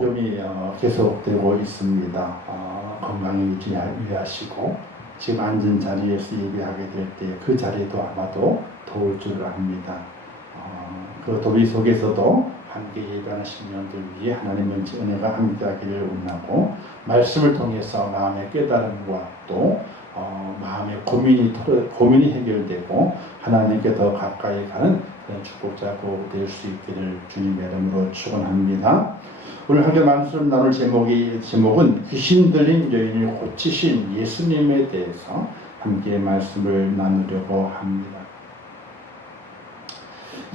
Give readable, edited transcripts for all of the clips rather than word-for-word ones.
복음이 계속되고 있습니다. 건강히 유의하시고 지금 앉은 자리에서 예배하게 될 때 그 자리도 아마도 더울 줄 압니다. 그 더위 속에서도 함께 예배하는 신령들 위해 하나님의 은혜가 함께하기를 원하고, 말씀을 통해서 마음의 깨달음과 또 마음의 고민이 해결되고 하나님께 더 가까이 가는 그런 축복자고 될 수 있기를 주님의 이름으로 축원합니다. 오늘 함께 말씀 나눌 제목은 귀신 들린 여인을 고치신 예수님에 대해서 함께 말씀을 나누려고 합니다.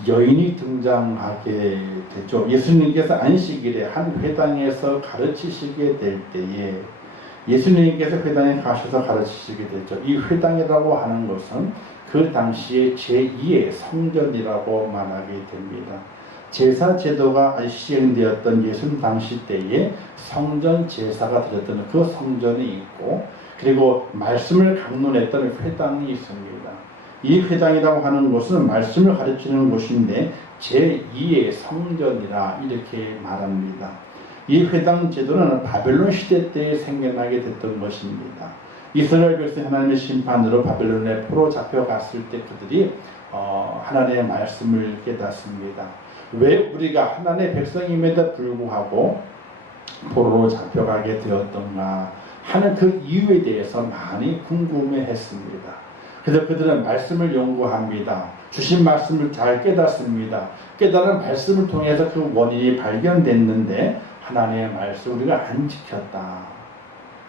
여인이 등장하게 되죠. 예수님께서 안식일에 한 회당에서 가르치시게 될 때에 예수님께서 회당에 가셔서 가르치시게 되죠. 이 회당이라고 하는 것은 그 당시에 제2의 성전이라고 말하게 됩니다. 제사 제도가 시행되었던 예수님 당시 때에 성전 제사가 드렸던 그 성전이 있고, 그리고 말씀을 강론했던 회당이 있습니다. 이 회당이라고 하는 곳은 말씀을 가르치는 곳인데 제2의 성전이라 이렇게 말합니다. 이 회당 제도는 바벨론 시대 때 생겨나게 됐던 것입니다. 이스라엘 백성이 하나님의 심판으로 바벨론에 포로 잡혀갔을 때 그들이 하나님의 말씀을 깨닫습니다. 왜 우리가 하나님의 백성임에도 불구하고 포로로 잡혀가게 되었던가 하는 그 이유에 대해서 많이 궁금해했습니다. 그래서 그들은 말씀을 연구합니다. 주신 말씀을 잘 깨닫습니다. 깨달은 말씀을 통해서 그 원인이 발견됐는데 하나님의 말씀 우리가 안 지켰다.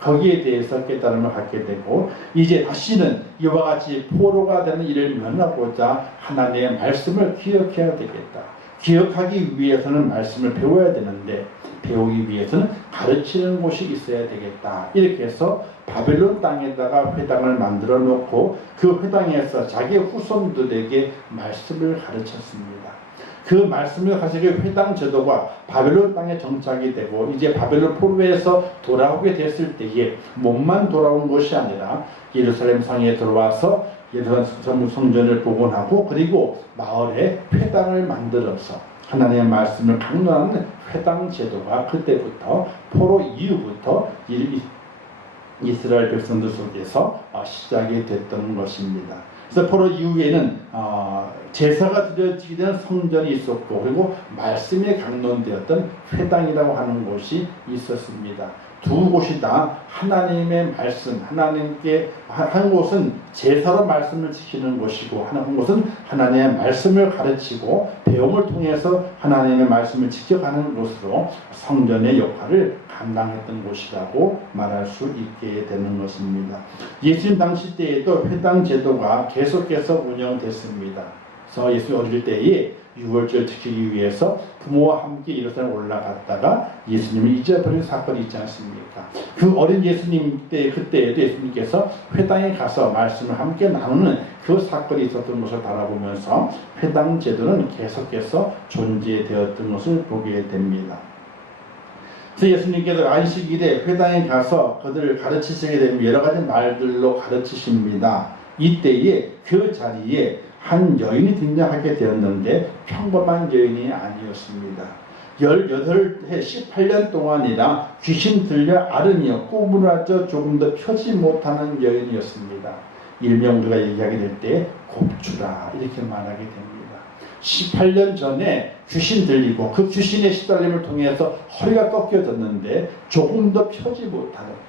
거기에 대해서 깨달음을 갖게 되고, 이제 다시는 이와 같이 포로가 되는 일을 면하고자 하나님의 말씀을 기억해야 되겠다. 기억하기 위해서는 말씀을 배워야 되는데 배우기 위해서는 가르치는 곳이 있어야 되겠다. 이렇게 해서 바벨론 땅에다가 회당을 만들어 놓고 그 회당에서 자기 후손들에게 말씀을 가르쳤습니다. 그 말씀을 가지고 회당 제도가 바벨론 땅에 정착이 되고, 이제 바벨론 포로에서 돌아오게 됐을 때에 몸만 돌아온 것이 아니라 예루살렘 성에 들어와서 예루살렘 성전을 복원하고, 그리고 마을에 회당을 만들어서 하나님의 말씀을 강론하는 회당 제도가 그때부터 포로 이후부터 이스라엘 백성들 속에서 시작이 됐던 것입니다. 그래서 포로 이후에는 제사가 드려지게 되는 성전이 있었고, 그리고 말씀이 강론되었던 회당이라고 하는 곳이 있었습니다. 두 곳이 다 하나님의 말씀, 하나님께 한 곳은 제사로 말씀을 지키는 곳이고, 한 곳은 하나님의 말씀을 가르치고 배움을 통해서 하나님의 말씀을 지켜가는 곳으로 성전의 역할을 감당했던 곳이라고 말할 수 있게 되는 것입니다. 예수님 당시 때에도 회당 제도가 계속해서 운영됐습니다. 그래서 예수님 어릴 때에 유월절 지키기 위해서 부모와 함께 예루살렘 올라갔다가 예수님을 잊어버린 사건이 있지 않습니까? 그 어린 예수님 그때에도 예수님께서 회당에 가서 말씀을 함께 나누는 그 사건이 있었던 것을 바라보면서 회당 제도는 계속해서 존재되었던 것을 보게 됩니다. 그래서 예수님께서 안식일에 회당에 가서 그들을 가르치시게 되면 여러 가지 말들로 가르치십니다. 이때에 그 자리에 한 여인이 등장하게 되었는데 평범한 여인이 아니었습니다. 18해 18년 동안이나 귀신 들려 앓으며 꾸물어져 조금 더 펴지 못하는 여인이었습니다. 일명 우리가 얘기하게 될 때 곱추라 이렇게 말하게 됩니다. 18년 전에 귀신 들리고 그 귀신의 시달림을 통해서 허리가 꺾여졌는데 조금 더 펴지 못하는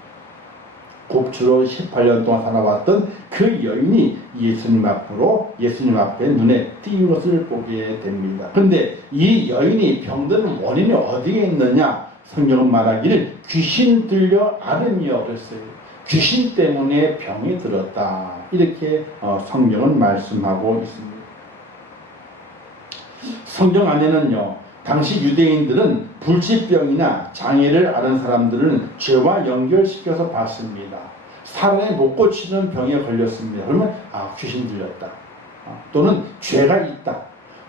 곱추로 18년 동안 살아왔던 그 여인이 예수님 앞에 눈에 띄는 것을 보게 됩니다. 그런데 이 여인이 병드는 원인이 어디에 있느냐? 성경은 말하기를 귀신 들려 앓으며 그랬어요. 귀신 때문에 병이 들었다. 이렇게 성경은 말씀하고 있습니다. 성경 안에는요, 당시 유대인들은 불치병이나 장애를 앓은 사람들은 죄와 연결시켜서 봤습니다. 사람이 못 고치는 병에 걸렸습니다. 그러면 귀신 들렸다. 또는 죄가 있다.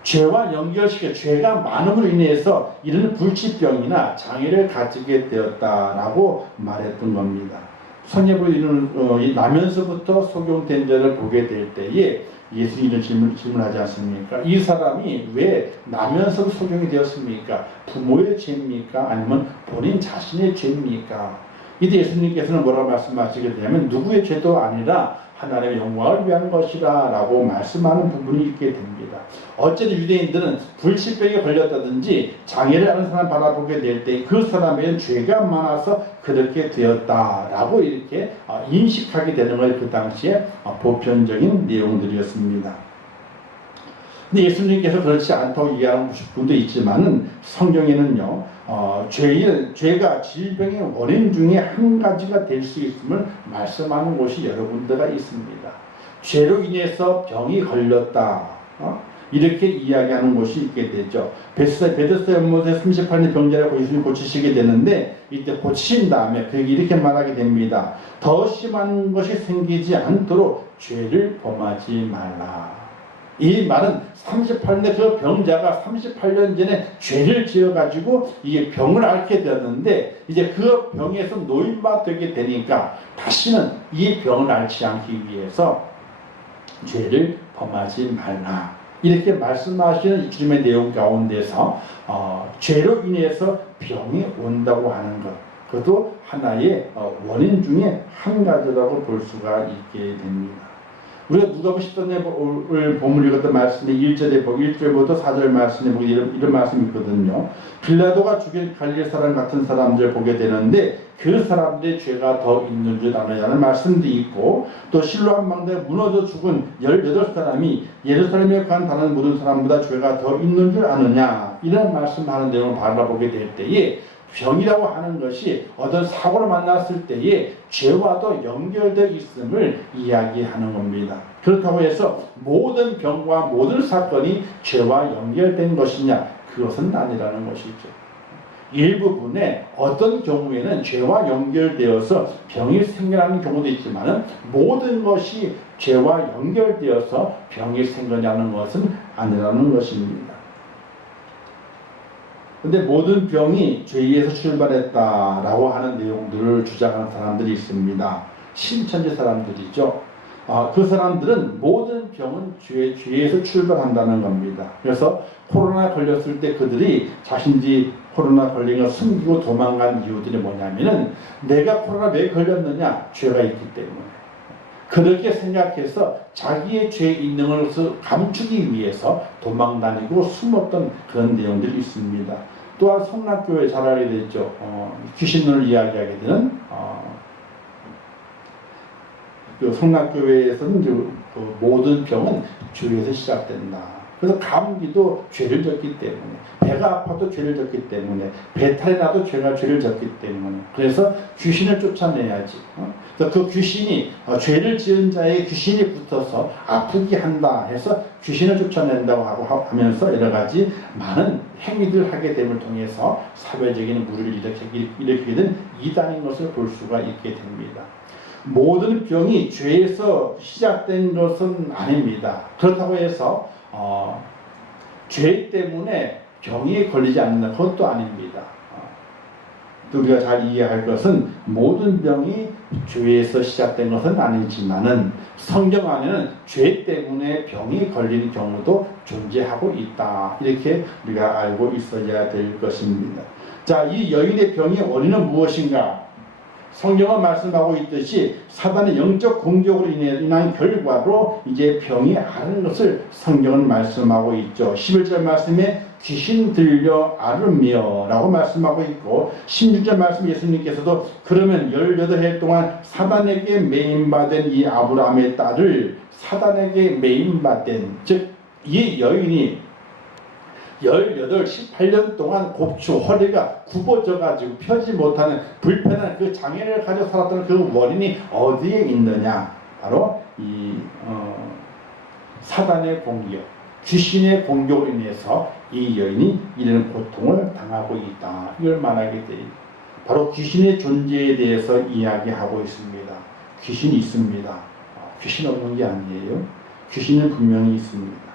죄와 연결시켜 죄가 많음으로 인해서 이런 불치병이나 장애를 가지게 되었다라고 말했던 겁니다. 성경으로 나면서부터 소경된 자를 보게 될 때에 예수님이 이런 질문하지 않습니까? 이 사람이 왜 나면서도 소경이 되었습니까? 부모의 죄입니까? 아니면 본인 자신의 죄입니까? 이때 예수님께서는 뭐라고 말씀하시게 되냐면 누구의 죄도 아니라 하나님의 영광을 위한 것이라 라고 말씀하는 부분이 있게 됩니다. 어쨌든 유대인들은 불치병에 걸렸다든지 장애를 하는 사람 바라보게 될 때 그 사람에는 죄가 많아서 그렇게 되었다라고 이렇게 인식하게 되는 것이 그 당시에 보편적인 내용들이었습니다. 근데 예수님께서 그렇지 않다고 이해하는 분도 있지만은 성경에는요, 죄가 질병의 원인 중에 한 가지가 될 수 있음을 말씀하는 곳이 여러 군데가 있습니다. 죄로 인해서 병이 걸렸다. 이렇게 이야기하는 곳이 있게 되죠. 베드스다 연못에 38년 병자를 예수님 고치시게 되는데 이때 고치신 다음에 그에게 이렇게 말하게 됩니다. 더 심한 것이 생기지 않도록 죄를 범하지 말라. 이 말은 38년 그 병자가 38년 전에 죄를 지어가지고 이게 병을 앓게 되었는데 이제 그 병에서 노인받게 되니까 다시는 이 병을 앓지 않기 위해서 죄를 범하지 말라. 이렇게 말씀하시는 주님의 내용 가운데서 죄로 인해서 병이 온다고 하는 것, 그것도 하나의 원인 중에 한 가지라고 볼 수가 있게 됩니다. 우리가 누가복음 10장을 본문 읽었던 말씀에 1절부터 4절 말씀에 보기 이런 말씀이 있거든요. 빌라도가 죽인 갈릴리 사람 같은 사람들 보게 되는데 그 사람들의 죄가 더 있는 줄 아느냐는 말씀도 있고 또 실로암 망대에 무너져 죽은 18사람이 예루살렘에 간 다른 모든 사람보다 죄가 더 있는 줄 아느냐 이런 말씀하는 내용을 바라보게 될 때에 병이라고 하는 것이 어떤 사고를 만났을 때에 죄와도 연결되어 있음을 이야기하는 겁니다. 그렇다고 해서 모든 병과 모든 사건이 죄와 연결된 것이냐? 그것은 아니라는 것이죠. 일부분에 어떤 경우에는 죄와 연결되어서 병이 생겨나는 경우도 있지만 모든 것이 죄와 연결되어서 병이 생겨나는 것은 아니라는 것입니다. 근데 모든 병이 죄에서 출발했다라고 하는 내용들을 주장하는 사람들이 있습니다. 신천지 사람들이죠. 그 사람들은 모든 병은 죄에서 출발한다는 겁니다. 그래서 코로나 걸렸을 때 그들이 자신이 코로나 걸린 걸 숨기고 도망간 이유들이 뭐냐면은 내가 코로나 왜 걸렸느냐? 죄가 있기 때문에. 그렇게 생각해서 자기의 죄 있는 것을 감추기 위해서 도망다니고 숨었던 그런 내용들이 있습니다. 또한 성락교회 잘 알게 됐죠. 귀신을 이야기하게 되는 그 성락교회에서는 그 모든 병은 죄에서 시작된다. 그래서 감기도 죄를 졌기 때문에, 배가 아파도 죄를 졌기 때문에, 배탈이 나도 죄를 졌기 때문에, 그래서 귀신을 쫓아내야지. 그래서 그 귀신이 죄를 지은 자의 귀신이 붙어서 아프게 한다 해서 귀신을 쫓아낸다고 하면서 여러 가지 많은 행위들을 하게 됨을 통해서 사회적인 무리를 일으키게 된 이단인 것을 볼 수가 있게 됩니다. 모든 병이 죄에서 시작된 것은 아닙니다. 그렇다고 해서 죄 때문에 병이 걸리지 않는다. 그것도 아닙니다. 우리가 잘 이해할 것은 모든 병이 죄에서 시작된 것은 아니지만은 성경 안에는 죄 때문에 병이 걸리는 경우도 존재하고 있다. 이렇게 우리가 알고 있어야 될 것입니다. 자, 이 여인의 병의 원인은 무엇인가? 성경은 말씀하고 있듯이 사단의 영적 공격으로 인한 결과로 이제 병이 앓는 것을 성경은 말씀하고 있죠. 11절 말씀에 귀신 들려 앓으며 라고 말씀하고 있고 16절 말씀 예수님께서도 그러면 18해 동안 사단에게 매인받은 이 아브라함의 딸을 사단에게 매인받은 즉 이 여인이 18년 동안 곱추 허리가 굽어져가지고 펴지 못하는 불편한 그 장애를 가지고 살았던 그 원인이 어디에 있느냐? 바로 이 사단의 공격, 귀신의 공격으로 인해서 이 여인이 이런 고통을 당하고 있다. 이걸 말하게 돼요. 바로 귀신의 존재에 대해서 이야기하고 있습니다. 귀신이 있습니다. 귀신 없는 게 아니에요. 귀신은 분명히 있습니다.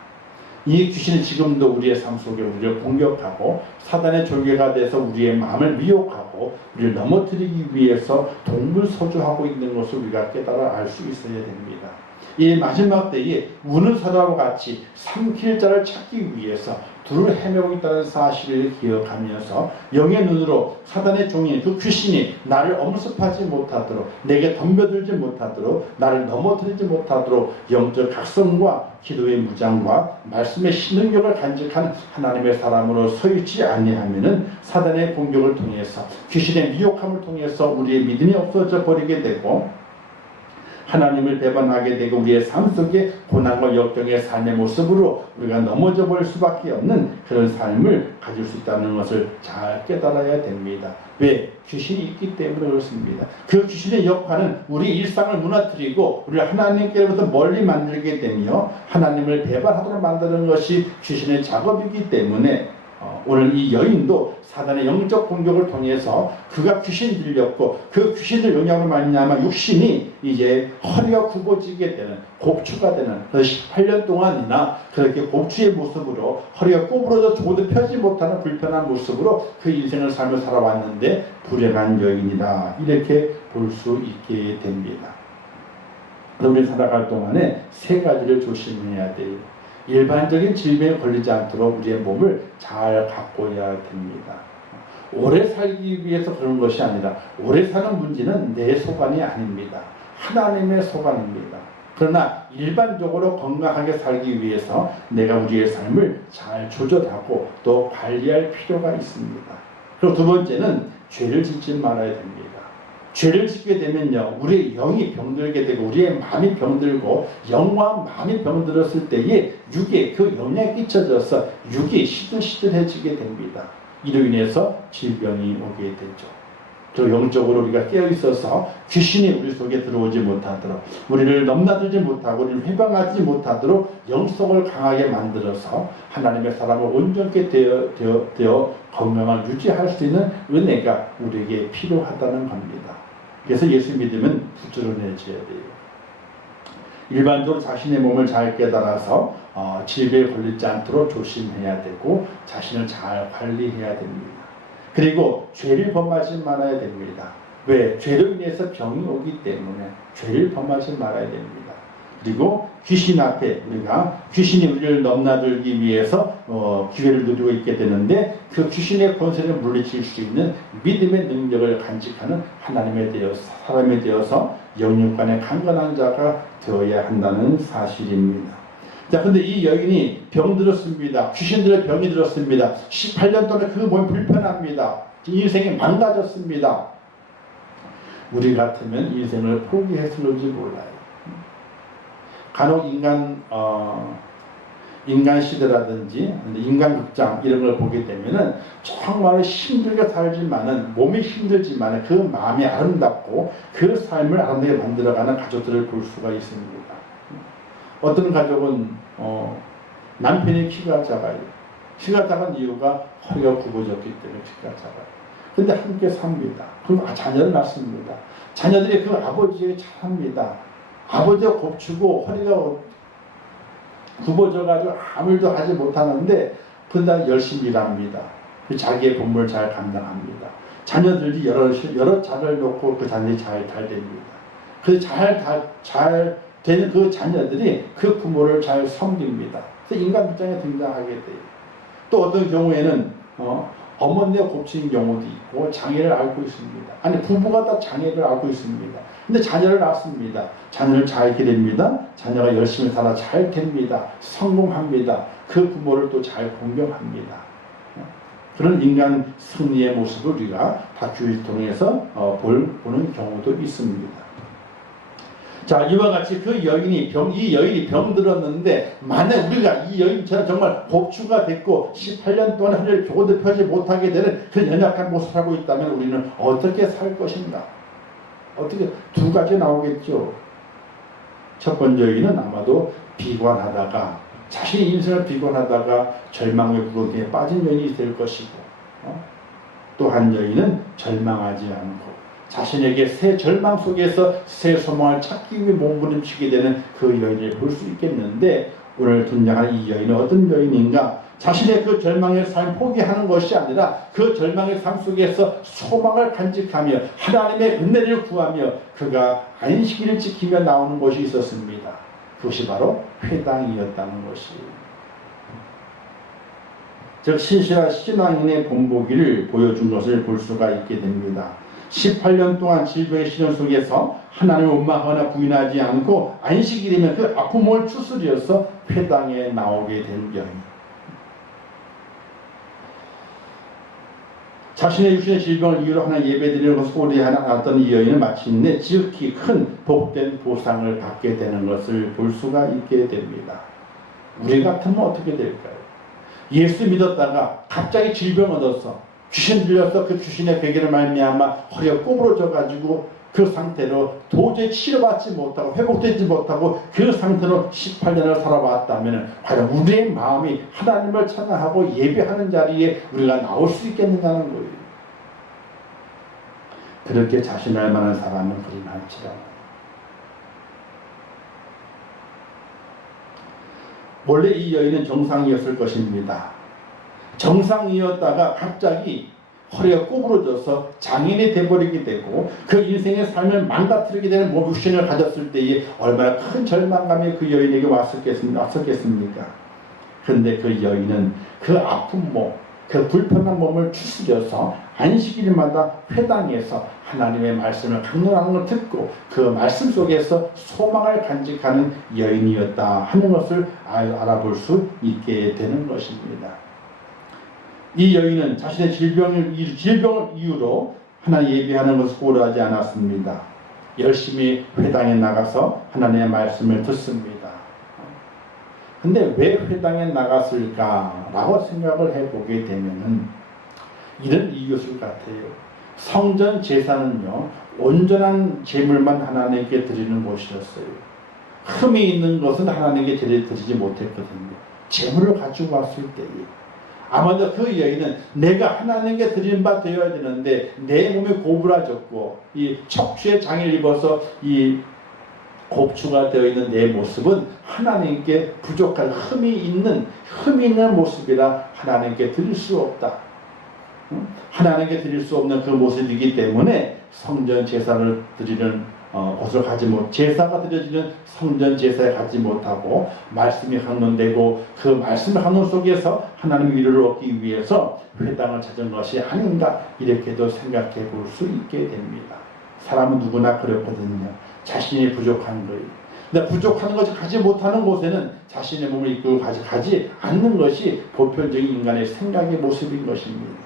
이 귀신은 지금도 우리의 삶 속에 우리를 공격하고 사단의 졸개가 돼서 우리의 마음을 미혹하고 우리를 넘어뜨리기 위해서 동물서주하고 있는 것을 우리가 깨달아 알 수 있어야 됩니다. 이 마지막 때에 우는 사람과 같이 삼킬 자를 찾기 위해서 둘을 헤매고 있다는 사실을 기억하면서 영의 눈으로 사단의 종인 그 귀신이 나를 엄습하지 못하도록, 내게 덤벼들지 못하도록, 나를 넘어뜨리지 못하도록 영적 각성과 기도의 무장과 말씀의 신능력을 간직한 하나님의 사람으로 서 있지 아니하면은 사단의 공격을 통해서, 귀신의 미혹함을 통해서 우리의 믿음이 없어져 버리게 되고, 하나님을 배반하게 되고 우리의 삶 속에 고난과 역경의 삶의 모습으로 우리가 넘어져 버릴 수밖에 없는 그런 삶을 가질 수 있다는 것을 잘 깨달아야 됩니다. 왜? 귀신이 있기 때문에 그렇습니다. 그 귀신의 역할은 우리 일상을 무너뜨리고 우리를 하나님께로부터 멀리 만들게 되며 하나님을 배반하도록 만드는 것이 귀신의 작업이기 때문에 오늘 이 여인도 사단의 영적 공격을 통해서 그가 귀신 들렸고 그 귀신들 영향으로 말미암아 육신이 이제 허리가 굽어지게 되는, 곱추가 되는, 18년 동안이나 그렇게 곱추의 모습으로 허리가 구부러져 조금도 펴지 못하는 불편한 모습으로 그 인생을 삶을 살아왔는데 불행한 여인이다, 이렇게 볼 수 있게 됩니다. 우리 살아갈 동안에 세 가지를 조심해야 돼요. 일반적인 질병에 걸리지 않도록 우리의 몸을 잘 가꿔야 됩니다. 오래 살기 위해서 그런 것이 아니라 오래 사는 문제는 내 소관이 아닙니다. 하나님의 소관입니다. 그러나 일반적으로 건강하게 살기 위해서 내가 우리의 삶을 잘 조절하고 또 관리할 필요가 있습니다. 그리고 두 번째는 죄를 짓지 말아야 됩니다. 죄를 짓게 되면요, 우리의 영이 병들게 되고 우리의 마음이 병들고, 영과 마음이 병들었을 때에 육에 그 영향이 끼쳐져서 육이 시들시들해지게 됩니다. 이로 인해서 질병이 오게 되죠. 또 영적으로 우리가 깨어있어서 귀신이 우리 속에 들어오지 못하도록, 우리를 넘나들지 못하고 우리를 회방하지 못하도록 영성을 강하게 만들어서 하나님의 사람을 온전케 되어 건강을 유지할 수 있는 은혜가 우리에게 필요하다는 겁니다. 그래서 예수 믿으면 부지런해져야 돼요. 일반적으로 자신의 몸을 잘 깨달아서 질병에 걸리지 않도록 조심해야 되고 자신을 잘 관리해야 됩니다. 그리고 죄를 범하지 말아야 됩니다. 왜? 죄로 인해서 병이 오기 때문에 죄를 범하지 말아야 됩니다. 그리고 귀신 앞에 귀신이 우리를 넘나들기 위해서 기회를 누리고 있게 되는데 그 귀신의 권세를 물리칠 수 있는 믿음의 능력을 간직하는 사람이 되어서 영육간의 강건한 자가 되어야 한다는 사실입니다. 자, 근데 이 여인이 병들었습니다. 귀신들의 병이 들었습니다. 18년 동안 그 몸이 불편합니다. 인생이 망가졌습니다. 우리 같으면 인생을 포기했을지 몰라요. 간혹 인간 시대라든지 인간극장 이런 걸 보게 되면은 정말 힘들게 살지만은, 몸이 힘들지만은 그 마음이 아름답고 그 삶을 아름답게 만들어가는 가족들을 볼 수가 있습니다. 어떤 가족은 남편이 키가 작아요. 키가 작은 이유가 허리가 굽어졌기 때문에 키가 작아요. 근데 함께 삽니다. 그리고 자녀를 낳습니다. 자녀들이 그 아버지에게 잘합니다. 아버지가 곱추고 허리가 굽어져가지고 아무 일도 하지 못하는데 그러다 열심히 일합니다. 자기의 본분을 잘 감당합니다. 자녀들이 여러 자녀를 놓고 그 자녀들이 잘 됩니다. 그 잘 되는 그 자녀들이 그 부모를 잘 섬깁니다. 그래서 인간극장에 등장하게 돼요. 또 어떤 경우에는 어머니가 곱친 경우도 있고 장애를 앓고 있습니다. 아니 부부가 다 장애를 앓고 있습니다. 근데 자녀를 낳습니다. 자녀를 잘 기릅니다. 자녀가 열심히 살아 잘 됩니다. 성공합니다. 그 부모를 또 잘 공경합니다. 그런 인간 승리의 모습을 우리가 다큐를 통해서 보는 경우도 있습니다. 자, 이와 같이 이 여인이 병들었는데, 만약 우리가 이 여인처럼 정말 곱추가 됐고 18년 동안 허리를 조금도 펴지 못하게 되는 그 연약한 모습을 하고 있다면 우리는 어떻게 살 것인가? 어떻게? 두 가지 나오겠죠. 첫 번째 여인은 아마도 비관하다가, 자신의 인생을 비관하다가 절망의 구렁이에 빠진 여인이 될 것이고, 또 한 여인은 절망하지 않고 자신에게 새 절망 속에서 새 소망을 찾기 위해 몸부림치게 되는 그 여인을 볼 수 있겠는데, 오늘 등장한 이 여인은 어떤 여인인가? 자신의 그 절망의 삶 포기하는 것이 아니라 그 절망의 삶 속에서 소망을 간직하며 하나님의 은혜를 구하며 그가 안식일을 지키며 나오는 것이 있었습니다. 그것이 바로 회당이었다는 것이에요. 즉 신실한 신앙인의 본보기를 보여준 것을 볼 수가 있게 됩니다. 18년 동안 질병의 시련 속에서 하나님을 원망하거나 부인하지 않고 안식이 되면 그 아픈 몸을 추스려서 회당에 나오게 된 여인. 자신의 육신의 질병을 이유로 하나 예배드리는 것을 소홀히 하던 이 여인은 마침내 지극히 큰 복된 보상을 받게 되는 것을 볼 수가 있게 됩니다. 우리 같으면 어떻게 될까요? 예수 믿었다가 갑자기 질병 얻었어. 귀신 들려서 그 귀신의 베개를 말미암아 허리가 꼬부러져 가지고 그 상태로 도저히 치료받지 못하고 회복되지 못하고 그 상태로 18년을 살아왔다면 과연 우리의 마음이 하나님을 찬양하고 예배하는 자리에 우리가 나올 수 있겠느냐는 거예요. 그렇게 자신할 만한 사람은 그리 많지라. 원래 이 여인은 정상이었을 것입니다. 정상이었다가 갑자기 허리가 꼬부러져서 장인이 되어버리게 되고 그 인생의 삶을 망가뜨리게 되는 모부신을 가졌을 때에 얼마나 큰 절망감이 그 여인에게 왔었겠습니까? 그런데 그 여인은 그 아픈 몸, 그 불편한 몸을 추스려서 안식일마다 회당에서 하나님의 말씀을 강론하는 걸 듣고 그 말씀 속에서 소망을 간직하는 여인이었다 하는 것을 알아볼 수 있게 되는 것입니다. 이 여인은 자신의 질병을 이유로 하나님 예배하는 것을 고려하지 않았습니다. 열심히 회당에 나가서 하나님의 말씀을 듣습니다. 근데 왜 회당에 나갔을까라고 생각을 해보게 되면은 이런 이유일 같아요. 성전 제사는요, 온전한 제물만 하나님께 드리는 곳이었어요. 흠이 있는 것은 하나님께 드리지 못했거든요. 제물을 가지고 왔을 때에 아마도 그 여인은 내가 하나님께 드리는 바 되어야 되는데 내 몸이 고부라졌고 이 척추에 장애를 입어서 이 곱추가 되어 있는 내 모습은 하나님께 부족한 흠이 있는 모습이라 하나님께 드릴 수 없다. 하나님께 드릴 수 없는 그 모습이기 때문에 성전 제사를 드리는 곳을 가지 못, 제사가 드려지는 성전 제사에 가지 못하고 말씀이 강론되고 그 말씀의 강론 속에서 하나님의 위로를 얻기 위해서 회당을 찾은 것이 아닌가 이렇게도 생각해 볼 수 있게 됩니다. 사람은 누구나 그렇거든요. 자신이 부족한 거예요. 근데 부족한 것을 가지 못하는 곳에는 자신의 몸을 이끌고 가지 않는 것이 보편적인 인간의 생각의 모습인 것입니다.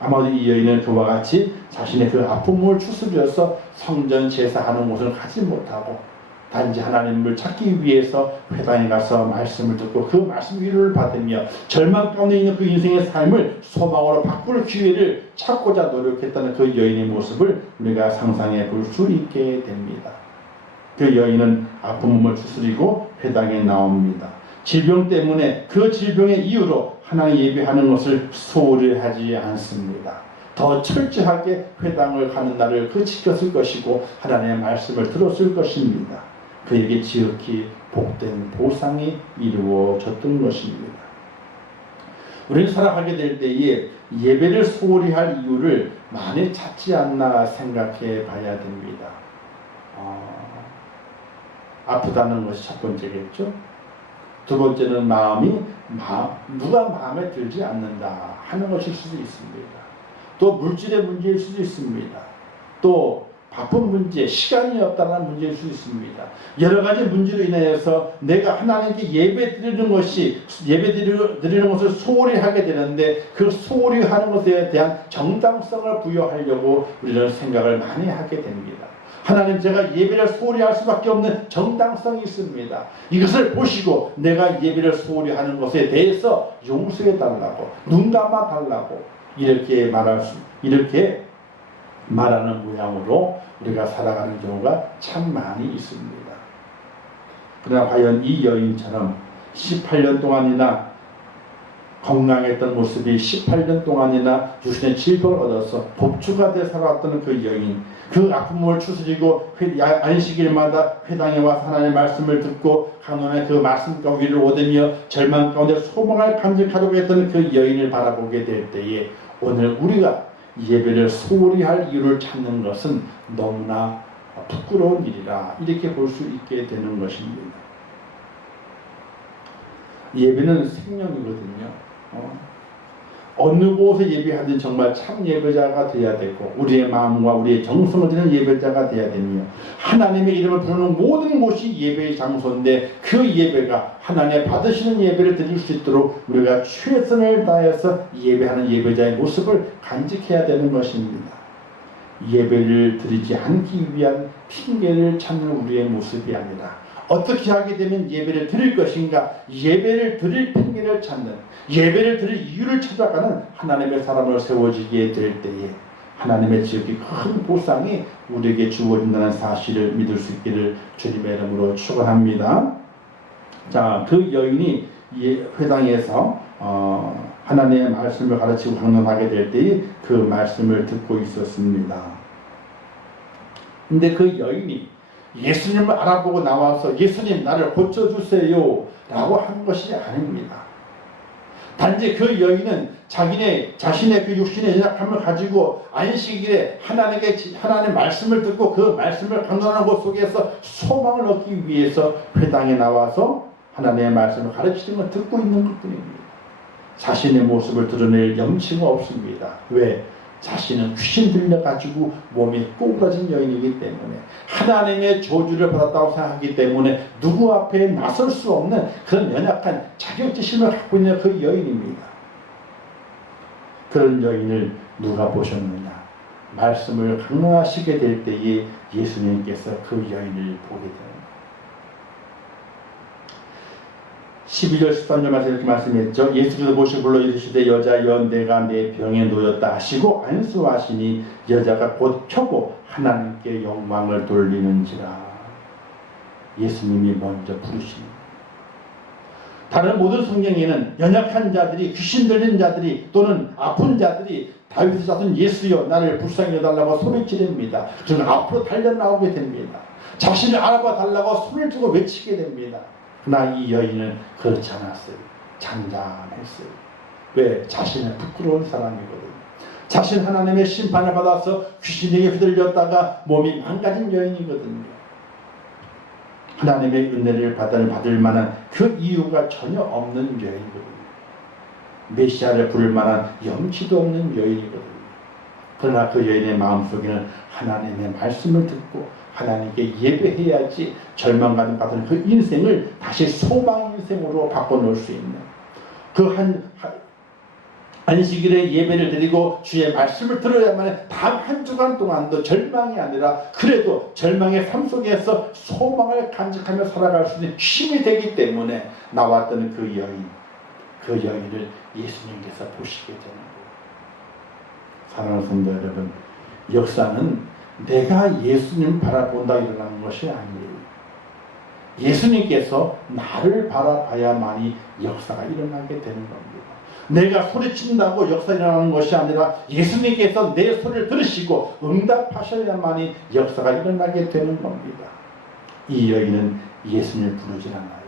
아마도 이 여인은 그와 같이 자신의 그 아픈 몸을 추스려서 성전 제사하는 곳을 가지 못하고 단지 하나님을 찾기 위해서 회당에 가서 말씀을 듣고 그 말씀 위로를 받으며 절망 가운데 있는 그 인생의 삶을 소망으로 바꿀 기회를 찾고자 노력했다는 그 여인의 모습을 우리가 상상해 볼 수 있게 됩니다. 그 여인은 아픈 몸을 추스리고 회당에 나옵니다. 질병 때문에 그 질병의 이유로 하나님 예배하는 것을 소홀히 하지 않습니다. 더 철저하게 회당을 가는 날을 지켰을 것이고 하나님의 말씀을 들었을 것입니다. 그에게 지극히 복된 보상이 이루어졌던 것입니다. 우리는 살아가게 될 때에 예배를 소홀히 할 이유를 많이 찾지 않나 생각해 봐야 됩니다. 아프다는 것이 첫 번째겠죠. 두 번째는 누가 마음에 들지 않는다 하는 것일 수도 있습니다. 또 물질의 문제일 수도 있습니다. 또 바쁜 문제, 시간이 없다는 문제일 수도 있습니다. 여러 가지 문제로 인해서 내가 하나님께 예배드리는 것을 소홀히 하게 되는데 그 소홀히 하는 것에 대한 정당성을 부여하려고 우리는 생각을 많이 하게 됩니다. 하나님, 제가 예배를 소홀히 할 수밖에 없는 정당성이 있습니다. 이것을 보시고 내가 예배를 소홀히 하는 것에 대해서 용서해 달라고, 눈 감아 달라고 이렇게 말하는 모양으로 우리가 살아가는 경우가 참 많이 있습니다. 그러나 과연 이 여인처럼 18년 동안이나 건강했던 모습이 18년 동안이나 육신의 질병을 얻어서 법주가 되어 살아왔던 그 여인, 그 아픈 몸을 추스리고 안식일마다 회당에 와서 하나님의 말씀을 듣고 강론의 그 말씀과 위를 얻으며 절망 가운데 소망을 간직하려고 했던 그 여인을 바라보게 될 때에 오늘 우리가 예배를 소홀히 할 이유를 찾는 것은 너무나 부끄러운 일이라 이렇게 볼 수 있게 되는 것입니다. 예배는 생명이거든요. 어느 곳에 예배하든 정말 참 예배자가 되어야 되고 우리의 마음과 우리의 정성을 드리는 예배자가 되어야 되며 하나님의 이름을 부르는 모든 곳이 예배의 장소인데 그 예배가 하나님의 받으시는 예배를 드릴 수 있도록 우리가 최선을 다해서 예배하는 예배자의 모습을 간직해야 되는 것입니다. 예배를 드리지 않기 위한 핑계를 찾는 우리의 모습이 아니라 어떻게 하게 되면 예배를 드릴 것인가, 예배를 드릴 핑계를 찾는, 예배를 드릴 이유를 찾아가는 하나님의 사람으로 세워지게 될 때에 하나님의 지극히 큰 보상이 우리에게 주어진다는 사실을 믿을 수 있기를 주님의 이름으로 축원합니다. 자, 그 여인이 회당에서 하나님의 말씀을 가르치고 강론하게 될 때에 그 말씀을 듣고 있었습니다. 근데 그 여인이 예수님을 알아보고 나와서 예수님 나를 고쳐주세요 라고 한 것이 아닙니다. 단지 그 여인은 자신의 그 육신의 연약함을 가지고 안식일에 하나님의 말씀을 듣고 그 말씀을 강론하는 것 속에서 소망을 얻기 위해서 회당에 나와서 하나님의 말씀을 가르치는 걸 듣고 있는 것뿐입니다. 자신의 모습을 드러낼 염치가 없습니다. 왜? 자신은 귀신 들려가지고 몸이 꼬부라진 여인이기 때문에 하나님의 저주를 받았다고 생각하기 때문에 누구 앞에 나설 수 없는 그런 연약한 자격지심을 갖고 있는 그 여인입니다. 그런 여인을 누가 보셨느냐? 말씀을 강론하시게 될 때에 예수님께서 그 여인을 보게 됩니다. 12절 13절 말씀 이렇게 말씀했죠. 예수께서 모시 불러 이르시되 여자여 내가 내 병에 놓였다 하시고 안수하시니 여자가 곧 펴고 하나님께 영광을 돌리는지라. 예수님이 먼저 부르십니다. 다른 모든 성경에는 연약한 자들이, 귀신 들린 자들이 또는 아픈 자들이 다윗의 자손 예수여 나를 불쌍히 여달라고 소리 지릅니다. 저는 앞으로 달려나오게 됩니다. 자신을 알아봐 달라고 손을 들고 외치게 됩니다. 그러나 이 여인은 그렇지 않았어요. 잠잠했어요. 왜? 자신은 부끄러운 사람이거든요. 자신 하나님의 심판을 받아서 귀신에게 휘둘렸다가 몸이 망가진 여인이거든요. 하나님의 은혜를 받을 만한 그 이유가 전혀 없는 여인이거든요. 메시아를 부를 만한 염치도 없는 여인이거든요. 그러나 그 여인의 마음속에는 하나님의 말씀을 듣고 하나님께 예배해야지 절망감 같은 그 인생을 다시 소망 인생으로 바꿔놓을 수 있는 그 안식일에 예배를 드리고 주의 말씀을 들어야만 다음 한 주간 동안도 절망이 아니라 그래도 절망의 삶 속에서 소망을 간직하며 살아갈 수 있는 힘이 되기 때문에 나왔던 그 여인을 예수님께서 보시게 되는 거예요. 사랑하는 성도 여러분, 역사는 내가 예수님 바라본다 일어나는 것이 아니에요. 예수님께서 나를 바라봐야만이 역사가 일어나게 되는 겁니다. 내가 소리친다고 역사 일어나는 것이 아니라 예수님께서 내 소리를 들으시고 응답하셔야만이 역사가 일어나게 되는 겁니다. 이 여인은 예수님을 부르지 않아요.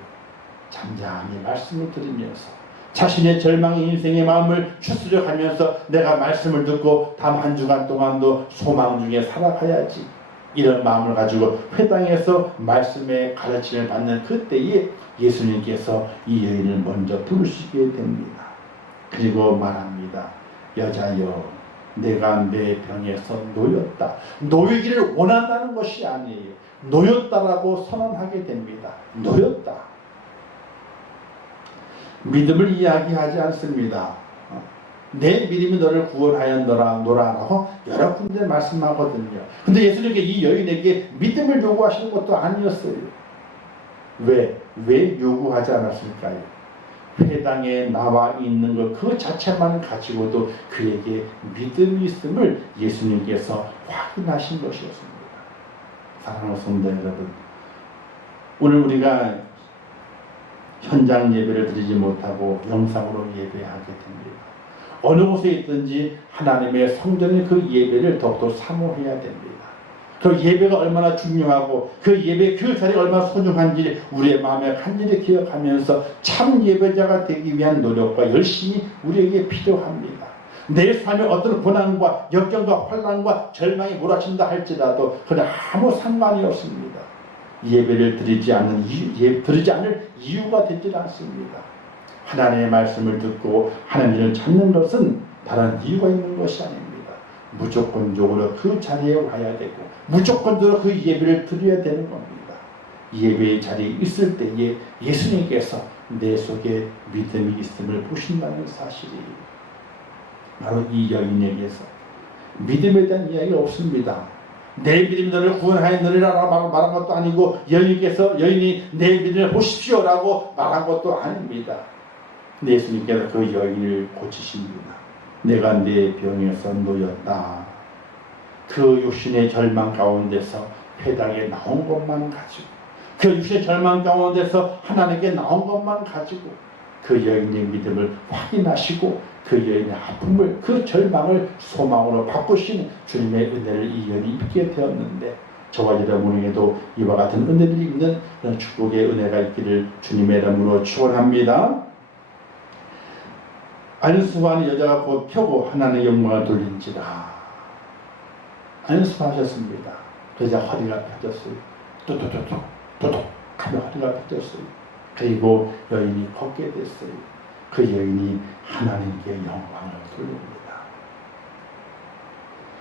잠잠히 말씀을 들으면서 자신의 절망의 인생의 마음을 추스려가면서 내가 말씀을 듣고 다음 한 주간 동안도 소망 중에 살아가야지, 이런 마음을 가지고 회당에서 말씀의 가르침을 받는 그때에 예수님께서 이 여인을 먼저 부르시게 됩니다. 그리고 말합니다. 여자여 내가 내 병에서 놓였다. 놓이기를 원한다는 것이 아니에요. 놓였다라고 선언하게 됩니다. 놓였다. 믿음을 이야기하지 않습니다. 내 믿음이 너를 구원하였노라라고 여러 군데 말씀하거든요. 근데 예수님께 이 여인에게 믿음을 요구하시는 것도 아니었어요. 왜 요구하지 않았을까요? 회당에 나와 있는 것 그 자체만 가지고도 그에게 믿음이 있음을 예수님께서 확인하신 것이었습니다. 사랑하는 성도 여러분, 오늘 우리가 현장 예배를 드리지 못하고 영상으로 예배하게 됩니다. 어느 곳에 있든지 하나님의 성전의 그 예배를 더욱더 사모해야 됩니다. 그 예배가 얼마나 중요하고 그 예배 그 자리가 얼마나 소중한지 우리의 마음에 간절히 기억하면서 참 예배자가 되기 위한 노력과 열심이 우리에게 필요합니다. 내 삶에 어떤 고난과 역경과 환난과 절망이 몰아친다 할지라도 그건 아무 상관이 없습니다. 예배를 드리지 않을 이유가 되질 않습니다. 하나님의 말씀을 듣고 하나님을 찾는 것은 다른 이유가 있는 것이 아닙니다. 무조건적으로 그 자리에 와야 되고 무조건적으로 그 예배를 드려야 되는 겁니다. 예배의 자리에 있을 때에 예수님께서 내 속에 믿음이 있음을 보신다는 사실이 바로 이 여인에게서 믿음에 대한 이야기가 없습니다. 내 믿음이 너를 구원하였느니라 말한 것도 아니고 여인이 내 믿음을 보십시오라고 말한 것도 아닙니다. 예수님께서 그 여인을 고치십니다. 내가 내 병에서 놓였다. 그 육신의 절망 가운데서 회당에 나온 것만 가지고 그 육신의 절망 가운데서 하나님께 나온 것만 가지고 그 여인의 믿음을 확인하시고 그 여인의 아픔을 그 절망을 소망으로 바꾸시는 주님의 은혜를 이 여인이 입게 되었는데 저와 여러분에게도 이와 같은 은혜를 입는 그런 축복의 은혜가 있기를 주님의 이름으로 축원합니다. 안수하는 여자가 곧 펴고 하나님의 영광을 돌린지라. 안수하셨습니다. 그러자 허리가 펴졌어요. 또독 하며 허리가 펴졌어요. 그리고 여인이 걷게 됐어요. 그 여인이 하나님께 영광을 돌립니다.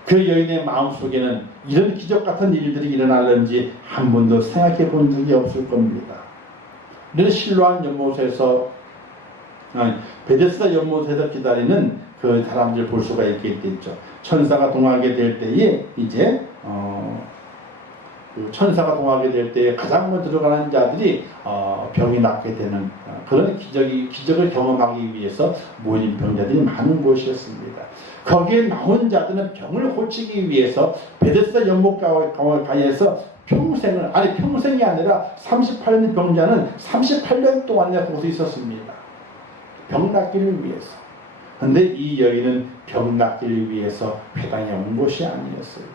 그 여인의 마음속에는 이런 기적 같은 일들이 일어날는지 한 번도 생각해 본 적이 없을 겁니다. 늘 실로암 연못에서 베데스다 연못에서 기다리는 그 사람들 볼 수가 있게 됐죠. 천사가 동하게 될 때에 이제 그 천사가 동하게 될 때에 가장 먼저 들어가는 자들이 병이 낫게 되는 그런 기적을 경험하기 위해서 모인 병자들이 많은 곳이었습니다. 거기에 나온 자들은 병을 고치기 위해서 베데스다 연못가에서 평생이 아니라 38년 병자는 38년 동안이나 거기서 있었습니다. 병 낫기를 위해서. 그런데 이 여인은 병 낫기를 위해서 회당에 온 것이 아니었어요.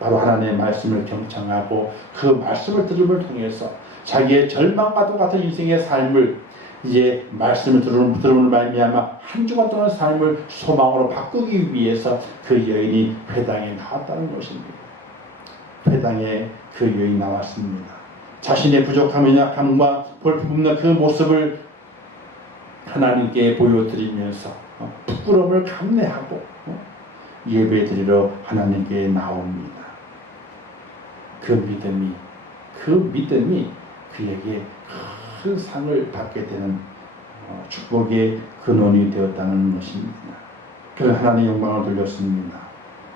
바로 하나님의 말씀을 경청하고 그 말씀을 들음을 통해서 자기의 절망과도 같은 인생의 삶을 이제 말씀을 들음을 말미암아 한 주간 동안 삶을 소망으로 바꾸기 위해서 그 여인이 회당에 나왔다는 것입니다. 회당에 그 여인이 나왔습니다. 자신의 부족함과 약함과 볼품없는 그 모습을 하나님께 보여드리면서 부끄러움을 감내하고 예배드리러 하나님께 나옵니다. 그 믿음이 그에게 큰 상을 받게 되는 축복의 근원이 되었다는 것입니다. 그래서 하나님의 영광을 돌렸습니다.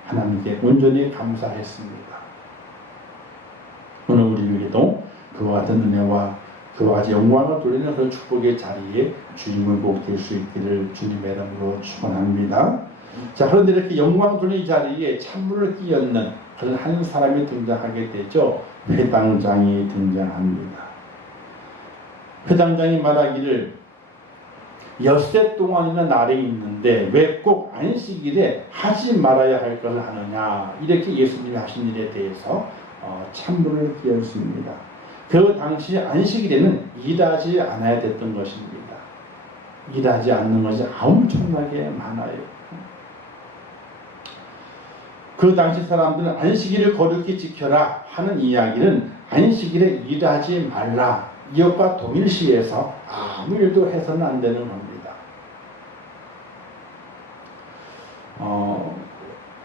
하나님께 온전히 감사했습니다. 오늘 우리에게도 그와 같은 은혜와 그와 같이 영광을 돌리는 그런 축복의 자리에 주님을 꼭 될 수 있기를 주님의 이름으로 축원합니다. 자, 그런데 이렇게 영광 돌리는 자리에 찬물을 끼얹는 그런 한 사람이 등장하게 되죠. 회당장이 등장합니다. 회당장이 말하기를 엿새 동안이나 날이 있는데 왜 꼭 안식일에 하지 말아야 할 것을 하느냐, 이렇게 예수님이 하신 일에 대해서 찬물을 끼얹습니다. 그 당시 안식일에는 일하지 않아야 됐던 것입니다. 일하지 않는 것이 엄청나게 많아요. 그 당시 사람들은 안식일을 거룩히 지켜라 하는 이야기는 안식일에 일하지 말라, 이것과 동일시해서 아무 일도 해서는 안 되는 겁니다.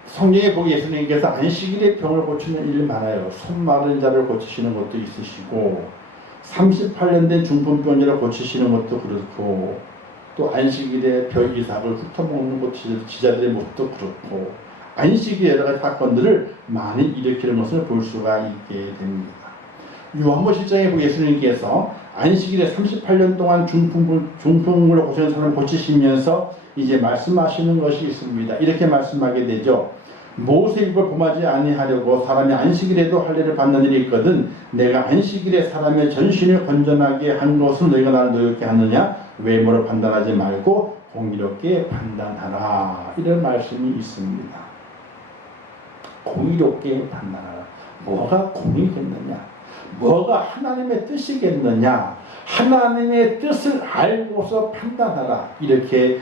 성경에 보기 예수님께서 안식일에 병을 고치는 일이 많아요. 손 마른 자를 고치시는 것도 있으시고 38년 된 중풍병자를 고치시는 것도 그렇고 또 안식일에 별 이삭을 훑어먹는 것 지자들의 모습도 그렇고 안식일의 여러 가지 사건들을 많이 일으키는 것을 볼 수가 있게 됩니다. 요한복음 7장에 보기 예수님께서 안식일에 38년 동안 중풍을 고치는 사람을 고치시면서 이제 말씀하시는 것이 있습니다. 이렇게 말씀하게 되죠. 모세율법을 범하지 아니하려고 사람이 안식일에도 할례를 받는 일이 있거든 내가 안식일에 사람의 전신을 건전하게 한 것은 너희가 나를 노엽게 하느냐, 외모로 판단하지 말고 공의롭게 판단하라, 이런 말씀이 있습니다. 공의롭게 판단하라. 뭐가 공의겠느냐, 뭐가 하나님의 뜻이겠느냐, 하나님의 뜻을 알고서 판단하라, 이렇게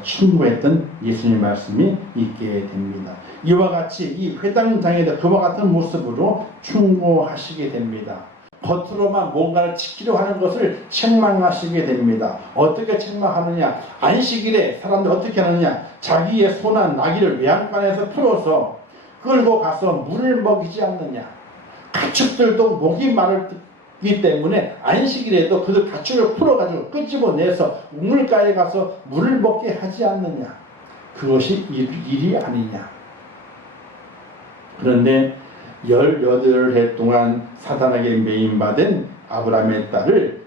충고했던 예수님의 말씀이 있게 됩니다. 이와 같이 이 회당장에다 그와 같은 모습으로 충고하시게 됩니다. 겉으로만 뭔가를 지키려 하는 것을 책망하시게 됩니다. 어떻게 책망하느냐? 안식일에 사람들 어떻게 하느냐? 자기의 소나 나귀를 외양간에서 풀어서 끌고 가서 물을 먹이지 않느냐? 가축들도 목이 마르기 때문에 안식일에도 그들 가축을 풀어가지고 끄집어내서 우물가에 가서 물을 먹게 하지 않느냐? 그것이 일이 아니냐? 그런데 18해 동안 사단에게 매인받은 아브라함의 딸을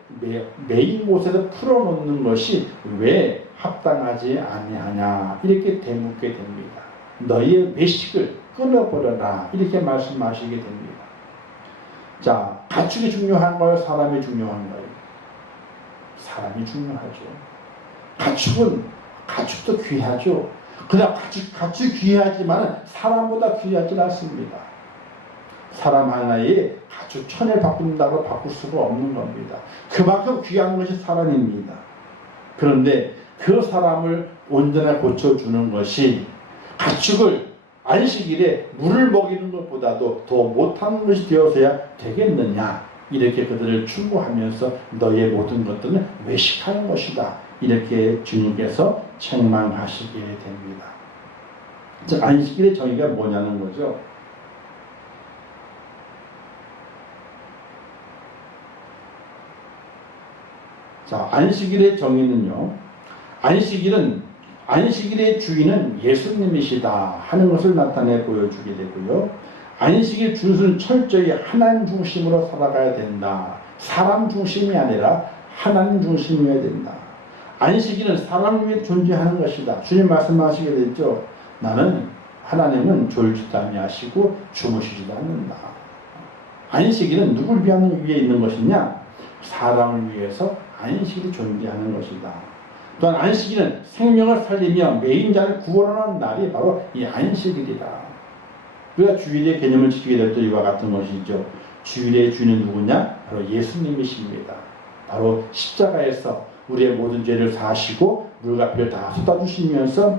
매인 곳에서 풀어놓는 것이 왜 합당하지 아니하냐 이렇게 되묻게 됩니다. 너희의 외식을 끊어버려라 이렇게 말씀하시게 됩니다. 자, 가축이 중요한가요? 사람이 중요한가요? 사람이 중요하죠. 가축도 귀하죠. 그냥 가축 귀하지만 사람보다 귀하지 않습니다. 사람 하나에 가축 1000을 바꾼다고 바꿀 수가 없는 겁니다. 그만큼 귀한 것이 사람입니다. 그런데 그 사람을 온전하게 고쳐주는 것이 가축을 안식일에 물을 먹이는 것보다도 더 못하는 것이 되어서야 되겠느냐 이렇게 그들을 충고하면서 너의 모든 것들은 외식하는 것이다 이렇게 주님께서 책망하시게 됩니다. 즉 안식일의 정의가 뭐냐는 거죠. 자, 안식일의 정의는요. 안식일의 주인은 예수님이시다 하는 것을 나타내 보여주게 되고요. 안식일 준수는 철저히 하나님 중심으로 살아가야 된다. 사람 중심이 아니라 하나님 중심이어야 된다. 안식일은 사람을 위해 존재하는 것이다. 주님 말씀하시게 됐죠. 하나님은 졸지도 아니하시고 주무시지도 않는다. 안식일은 누굴 위해 있는 것이냐? 사람을 위해서 안식일이 존재하는 것이다. 또한 안식일은 생명을 살리며 매인 자를 구원하는 날이 바로 이 안식일이다. 우리가 주일의 개념을 지키게 될 때 이와 같은 것이죠. 주일의 주인은 누구냐? 바로 예수님이십니다. 바로 십자가에서 우리의 모든 죄를 사하시고 물과 피를 다 쏟아주시면서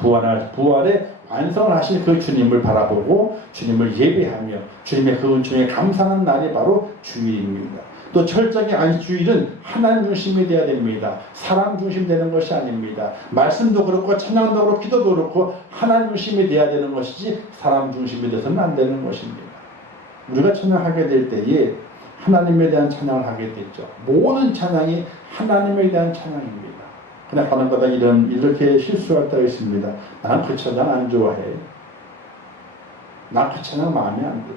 부활의 완성을 하신 그 주님을 바라보고 주님을 예배하며 주님의 그 은총에 감사하는 날이 바로 주일입니다. 또 철저하게 안식주일은 하나님 중심이 되어야 됩니다. 사람 중심 되는 것이 아닙니다. 말씀도 그렇고 찬양도 그렇고 기도도 그렇고 하나님 중심이 되어야 되는 것이지 사람 중심이 되어서는 안 되는 것입니다. 우리가 찬양하게 될 때에 하나님에 대한 찬양을 하게 되죠. 모든 찬양이 하나님에 대한 찬양입니다. 그냥 가는 거다 이렇게 실수할 때가 있습니다. 나는 그 찬양 안 좋아해. 난 그 찬양 마음에 안 들어.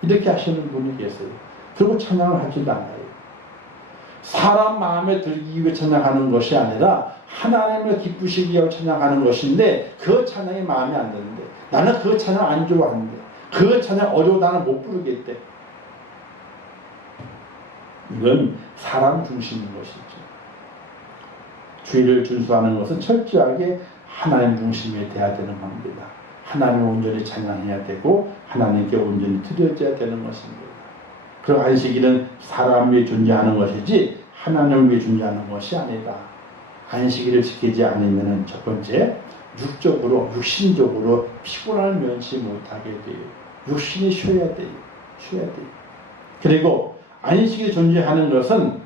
이렇게 하시는 분이 계세요. 그리고 찬양을 하지도 않아요. 사람 마음에 들기 위해 찬양하는 것이 아니라 하나님을 기쁘시기 위해 찬양하는 것인데 그 찬양이 마음에 안 드는데 나는 그 찬양 안 좋아하는데 그 찬양 어려워 나는 못 부르겠대. 이건 사람 중심인 것이죠. 주의를 준수하는 것은 철저하게 하나님 중심이 되어야 되는 겁니다. 하나님을 온전히 찬양해야 되고 하나님께 온전히 드려져야 되는 것입니다. 그 안식일은 사람을 위해 존재하는 것이지 하나님을 위해 존재하는 것이 아니다. 안식일을 지키지 않으면 첫 번째 육신적으로 피곤함을 면치 못하게 돼요. 육신이 쉬어야 돼요. 그리고 안식일이 존재하는 것은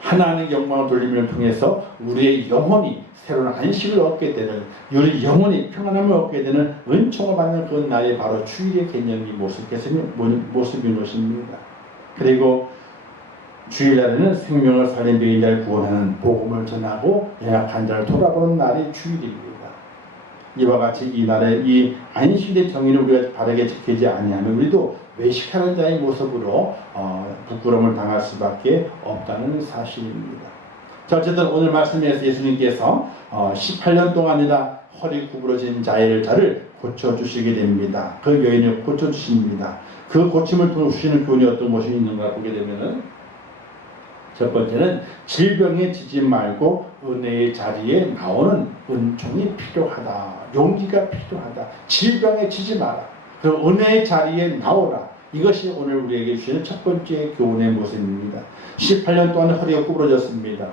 하나님의 영광을 돌림을 통해서 우리의 영혼이 새로운 안식을 얻게 되는, 우리 영혼이 평안함을 얻게 되는 은총을 받는 그 날이 바로 주일의 개념이 모습인 것입니다. 그리고 주일날에는 생명을 살린 매인 자를 구원하는 복음을 전하고 연약한 자를 돌아보는 날이 주일입니다. 이와 같이 이 날의 이 안식일의 정의를 우리가 바르게 지키지 아니하면 우리도 외식하는 자의 모습으로 부끄러움을 당할 수밖에 없다는 사실입니다. 자, 어쨌든 오늘 말씀에서 예수님께서 18년 동안이나 허리 구부러진 자를 고쳐주시게 됩니다. 그 여인을 고쳐주십니다. 그 고침을 통해 주시는 교훈이 어떤 것이 있는가 보게 되면은 첫 번째는 질병에 지지 말고 은혜의 자리에 나오는 은총이 필요하다. 용기가 필요하다. 질병에 지지 마라. 그리고 은혜의 자리에 나오라. 이것이 오늘 우리에게 주시는 첫 번째 교훈의 모습입니다. 18년 동안 허리가 구부러졌습니다.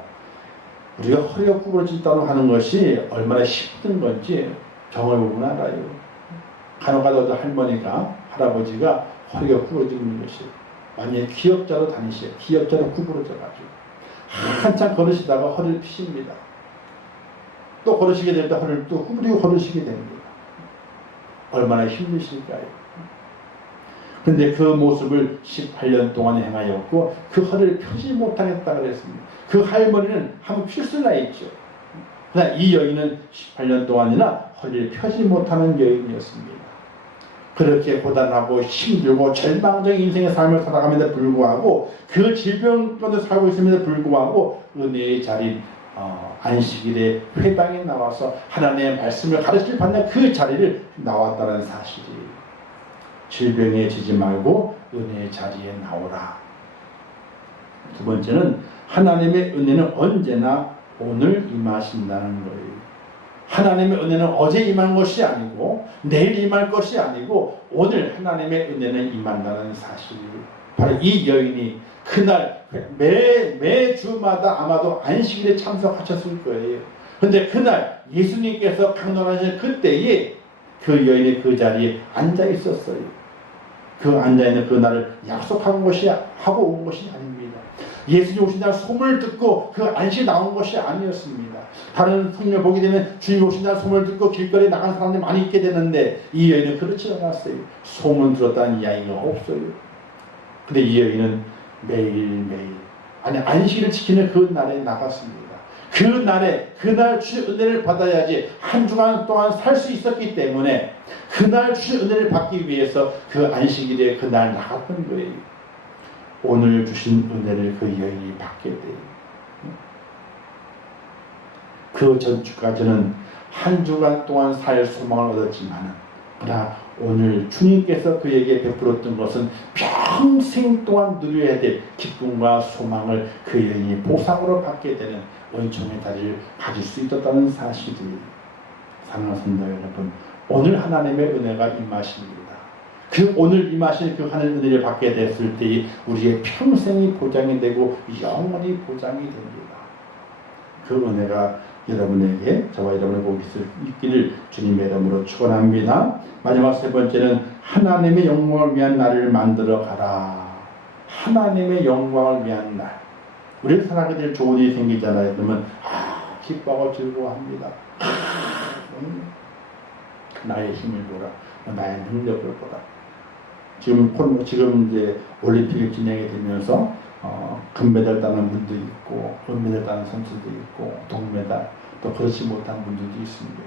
우리가 허리가 구부러졌다고 하는 것이 얼마나 힘든 건지 경험해보면 알아요. 간혹가다 할머니가 할아버지가 허리가 구부러지는 것이 완전히 기역자로 다니셔요. 기역자로 구부러져가지고 한참 걸으시다가 허리를 피십니다. 또 걸으시게 될 때 허리를 또 구부리고 걸으시게 됩니다. 얼마나 힘드실까요? 근데 그 모습을 18년 동안 행하였고 그 허리를 펴지 못하겠다 그랬습니다. 그 할머니는 한번 필 수나 있죠. 그러나 이 여인은 18년 동안이나 허리를 펴지 못하는 여인이었습니다. 그렇게 고단하고 힘들고 절망적인 인생의 삶을 살아감에도 불구하고 그 질병 가운데 살고 있음에도 불구하고 은혜의 자리인 안식일에 회당에 나와서 하나님의 말씀을 가르칠 받는 그 자리를 나왔다는 사실이 질병에 지지 말고 은혜의 자리에 나오라. 두 번째는 하나님의 은혜는 언제나 오늘 임하신다는 거예요. 하나님의 은혜는 어제 임한 것이 아니고 내일 임할 것이 아니고 오늘 하나님의 은혜는 임한다는 사실이에요. 바로 이 여인이 그날 매주마다 아마도 안식일에 참석하셨을 거예요. 그런데 그날 예수님께서 강론하신 그때에 그 여인이 그 자리에 앉아 있었어요. 그 앉아있는 그날을 약속한 것이 하고 온 것이 아닙니다. 예수님 오신다는 소문을 듣고 그 안식에 나온 것이 아니었습니다. 다른 성경을 보게 되면 주님 오신다는 소문을 듣고 길거리에 나간 사람들이 많이 있게 되는데 이 여인은 그렇지 않았어요. 소문 들었다는 이야기가 없어요. 근데 이 여인은 매일매일 안식일을 지키는 그 날에 나갔습니다. 그 날에 그날 주의 은혜를 받아야지 한 주간 동안 살 수 있었기 때문에 그날 주의 은혜를 받기 위해서 그 안식일에 그날 나갔던 거예요. 오늘 주신 은혜를 그 여인이 받게 돼요. 그 전주까지는 한 주간 동안 살 소망을 얻었지만 그러나 오늘 주님께서 그에게 베풀었던 것은 평생 동안 누려야 될 기쁨과 소망을 그 여인이 보상으로 받게 되는 은총의 다리를 가질 수 있었다는 사실이 사랑하는 성도 여러분, 오늘 하나님의 은혜가 임하십니다. 그 오늘 임하신 그 하나님의 은혜를 받게 됐을 때 우리의 평생이 보장이 되고 영원히 보장이 됩니다. 그 은혜가 여러분에게 저와 여러분의 복이 있기를 주님의 이름으로 축원합니다. 마지막 세 번째는 하나님의 영광을 위한 날을 만들어 가라. 하나님의 영광을 위한 날. 우리 살아가게 될 좋은 일이 생기잖아요. 그러면 기뻐하고 즐거워합니다. 나의 힘을 보라. 나의 능력을 보라. 지금 이제 올림픽이 진행이 되면서 금메달 따는 분도 있고 은메달 따는 선수도 있고 동메달 또 그렇지 못한 분들도 있습니다.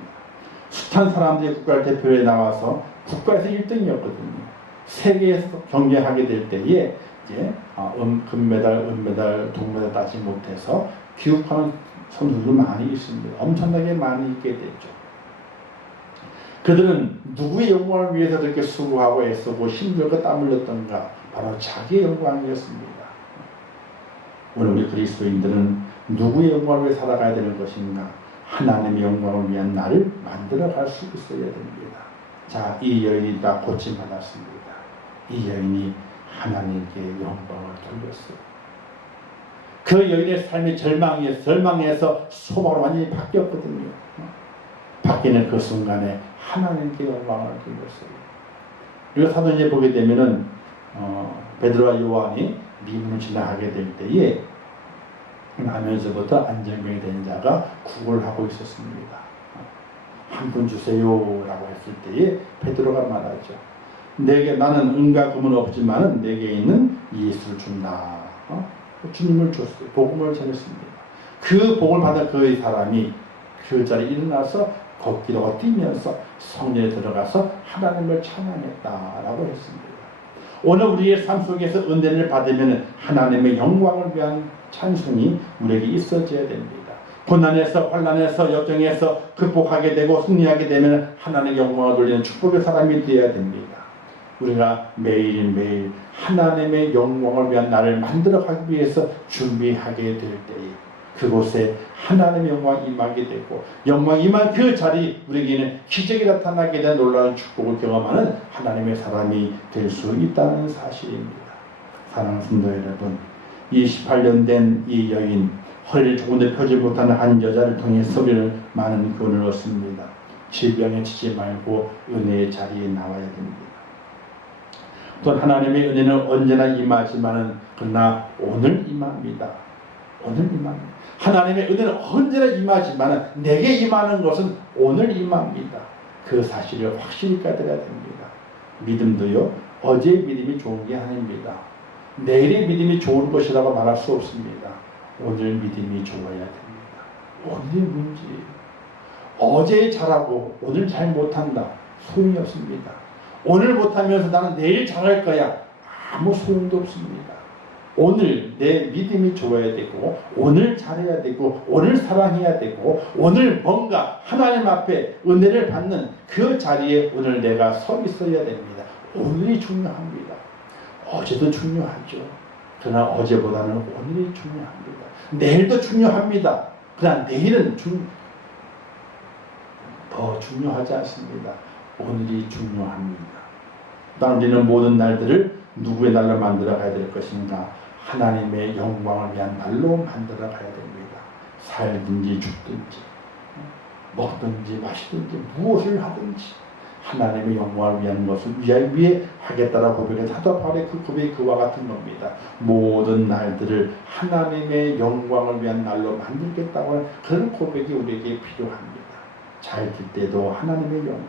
숱한 사람들이 국가를 대표해 나와서 국가에서 1등이었거든요. 세계에서 경쟁하게 될 때에 이제 금메달, 은메달, 동메달 따지 못해서 귀국하는 선수들도 많이 있습니다. 엄청나게 많이 있게 됐죠. 그들은 누구의 영광을 위해서 그렇게 수고하고 애쓰고 힘들고 땀 흘렸던가? 바로 자기의 영광이었습니다. 오늘 우리 그리스도인들은 누구의 영광을 위해 살아가야 되는 것인가? 하나님의 영광을 위한 날을 만들어갈 수 있어야 됩니다. 자, 이 여인이 다 고침받았습니다. 이 여인이 하나님께 영광을 돌렸어요. 그 여인의 삶이 절망에서 소망으로 완전히 바뀌었거든요. 바뀌는 그 순간에 하나님께 영광을 돌렸어요. 우리가 사도행전에 보게 되면은 베드로와 요한이 미문을 지나가게 될 때에 나면서부터 안전병이 된 자가 구걸을 하고 있었습니다. 한 분 주세요라고 했을 때에 베드로가 말하죠. 나는 은과 금은 없지만은 내게 있는 예수를 준다. 주님을 줬어요. 복음을 전했습니다. 그 복을 받은 그 사람이 그 자리에 일어나서 걷기로 뛰면서 성전에 들어가서 하나님을 찬양했다라고 했습니다. 오늘 우리의 삶 속에서 은혜를 받으면 하나님의 영광을 위한 찬송이 우리에게 있어져야 됩니다. 고난에서 환난에서 역경에서 극복하게 되고 승리하게 되면 하나님의 영광을 돌리는 축복의 사람이 되어야 됩니다. 우리가 매일매일 하나님의 영광을 위한 날을 만들어가기 위해서 준비하게 될 때에 그곳에 하나님의 영광이 임하게 되고 영광이 임한 그 자리 우리에게는 기적이 나타나게 된 놀라운 축복을 경험하는 하나님의 사람이 될 수 있다는 사실입니다. 사랑하는 성도 여러분, 28년 된 이 여인, 허리를 조금 더 펴지 못하는 한 여자를 통해서 우리는 많은 교훈을 얻습니다. 질병에 지지 말고 은혜의 자리에 나와야 됩니다. 또 하나님의 은혜는 언제나 임하지만은 그러나 오늘 임합니다. 오늘 임합니다. 하나님의 은혜는 언제나 임하지만은 내게 임하는 것은 오늘 임합니다. 그 사실을 확실히 깨달아야 됩니다. 믿음도요, 어제의 믿음이 좋은 게 아닙니다. 내일의 믿음이 좋은 것이라고 말할 수 없습니다. 오늘 믿음이 좋아야 됩니다. 오늘의 문제예요. 어제 잘하고 오늘 잘 못한다. 소용이 없습니다. 오늘 못하면서 나는 내일 잘할 거야. 아무 소용도 없습니다. 오늘 내 믿음이 좋아야 되고 오늘 잘해야 되고 오늘 사랑해야 되고 오늘 뭔가 하나님 앞에 은혜를 받는 그 자리에 오늘 내가 서 있어야 됩니다. 오늘이 중요합니다. 어제도 중요하죠. 그러나 어제보다는 오늘이 중요합니다. 내일도 중요합니다. 그러나 내일은 더 중요하지 않습니다. 오늘이 중요합니다. 우리는 모든 날들을 누구의 날로 만들어 가야 될 것인가? 하나님의 영광을 위한 날로 만들어 가야 됩니다. 살든지 죽든지 먹든지 마시든지 무엇을 하든지 하나님의 영광을 위한 것을 위해 하겠다라고 고백해 사도 바울의 그 고백이 그와 같은 겁니다. 모든 날들을 하나님의 영광을 위한 날로 만들겠다고 하는 그런 고백이 우리에게 필요합니다. 잘 될 때도 하나님의 영광,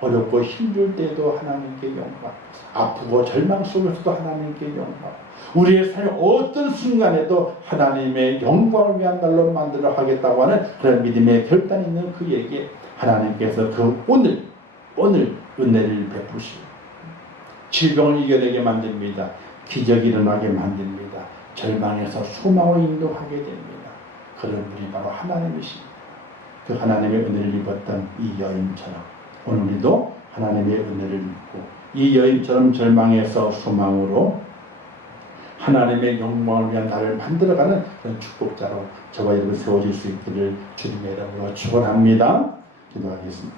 어렵고 힘들 때도 하나님께 영광, 아프고 절망 속에서도 하나님께 영광, 우리의 삶의 어떤 순간에도 하나님의 영광을 위한 날로 만들어 하겠다고 하는 그런 믿음의 결단이 있는 그에게 하나님께서 그 오늘 은혜를 베푸시고 질병을 이겨내게 만듭니다. 기적이 일어나게 만듭니다. 절망에서 소망으로 인도하게 됩니다. 그런 분이 바로 하나님이십니다. 그 하나님의 은혜를 입었던 이 여인처럼 오늘 우리도 하나님의 은혜를 입고 이 여인처럼 절망에서 소망으로 하나님의 영광을 위한 나를 만들어가는 그런 축복자로 저와 여러분 세워질 수 있기를 주님의 이름으로 축원합니다. 기도하겠습니다.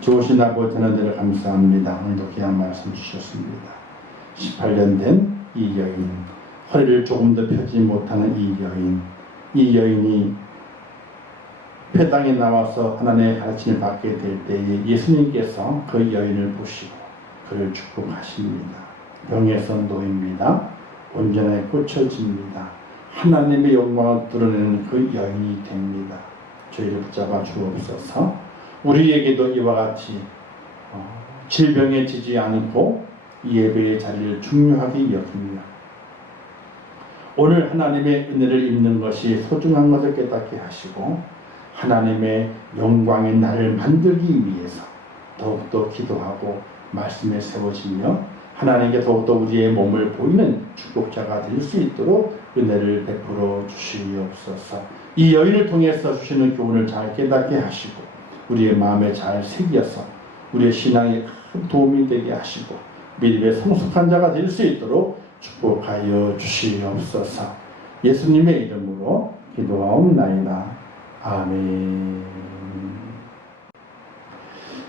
좋으신 아버지 하나님을 감사합니다. 오늘도 귀한 말씀 주셨습니다. 18년 된 이 여인, 허리를 조금 더 펴지 못하는 이 여인이 회당에 나와서 하나님의 가르침을 받게 될 때에 예수님께서 그 여인을 보시고 그를 축복하십니다. 병에서 놓입니다. 온전하게 고쳐집니다. 하나님의 영광을 드러내는 그 여인이 됩니다. 저희를 붙잡아 주옵소서. 우리에게도 이와 같이 질병에 지지 않고 예배의 자리를 중요하게 여깁니다. 오늘 하나님의 은혜를 입는 것이 소중한 것을 깨닫게 하시고 하나님의 영광의 날을 만들기 위해서 더욱더 기도하고 말씀에 세워지며 하나님께 더욱더 우리의 몸을 보이는 축복자가 될 수 있도록 은혜를 베풀어 주시옵소서. 이 여인을 통해서 주시는 교훈을 잘 깨닫게 하시고 우리의 마음에 잘 새겨서 우리의 신앙에 큰 도움이 되게 하시고 믿음의 성숙한 자가 될 수 있도록 축복하여 주시옵소서. 예수님의 이름으로 기도하옵나이다. 아멘.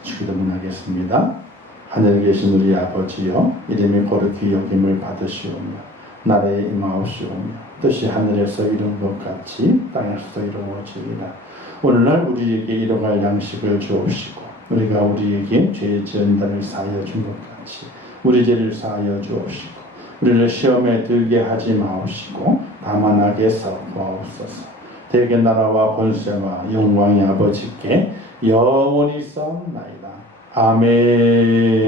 주기도문 하겠습니다. 하늘에 계신 우리 아버지여, 이름이 거룩히 여김을 받으시오며 나라에 임하옵시오며 뜻이 하늘에서 이룬 것 같이 땅에서도 이루어지리라. 오늘날 우리에게 일용할 양식을 주옵시고 우리가 우리에게 죄 지은 자를 사하여 준 것 같이 우리 죄를 사하여 주옵시고 우리를 시험에 들게 하지 마옵시고 다만 악에서 구하옵소서. 대개 나라와 권세와 영광이 아버지께 영원히 있사옵나이다. 아멘.